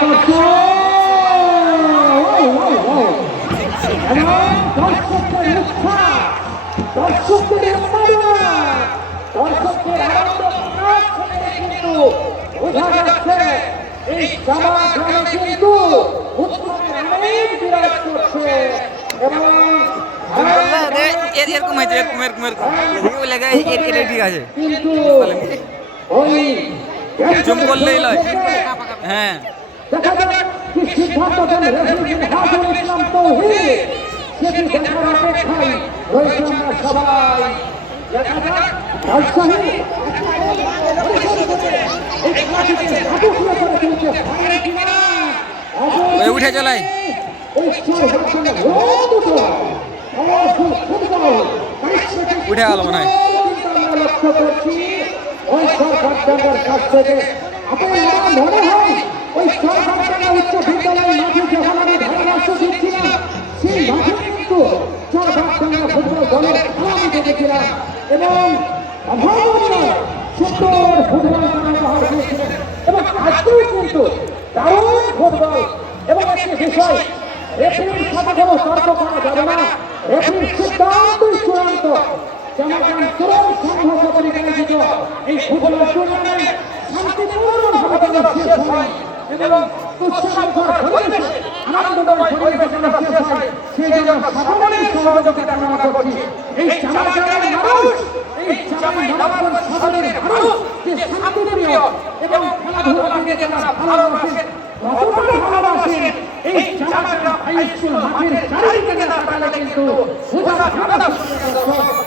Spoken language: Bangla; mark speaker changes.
Speaker 1: করছে এবং দর্শকদের দর্শকদের আনন্দ কিন্তু বোঝা যাচ্ছে এই জামা কিন্তু উৎসবের বিরাজ করছে এবং
Speaker 2: এরকম হয়েছে এরকম এরকম এরকম লেগে এটা ঠিক আছে
Speaker 1: কিন্তু ওই
Speaker 2: জুম করলেই লয় হ্যাঁ
Speaker 1: দেখা যাক কি সিদ্ধান্ত দেন রেফারি হাজুল ইসলাম তৌহিদ। সেটি দেখার অপেক্ষায় রয়েছে আমরা সবাই। দেখা যাক। রাজশাহী। এই খেলাটিকে আটকলে করে তুলছে পারে কিনা
Speaker 2: ওই উঠে চলাই। উঠে গেল মনে হয়।
Speaker 1: লক্ষ্য করছি ওই সরকার কাছ থেকে আপনার মনে হয় খেলা আমি দেখেছিলাম এবং সুন্দর ফুটবল ব্যবহার এবং আজকেও কিন্তু দারুণ ফুটবল। এবং একটি বিষয়, রেফারির সাথে কোনো তর্ক করা যাবে না। রেফারির সিদ্ধান্তই চূড়ান্ত। শেষ হয় এবং উৎসবমুখর পরিবেশে, আনন্দময় পরিবেশে শেষ হয়, সেই জন্য সকলের সহযোগিতা করছি। এই চামাচারের মানুষ এই চামাই নবাবগঞ্জ সদরের মানুষ যে শান্তিপ্রিয় এবং খেলাধুলাকে যারা ভালোবাসেন কতটা ভালোবাসেন এই চামাচারা হাই স্কুল মাঠের চারিদিকে তাকালে কিন্তু বোঝা যাবে না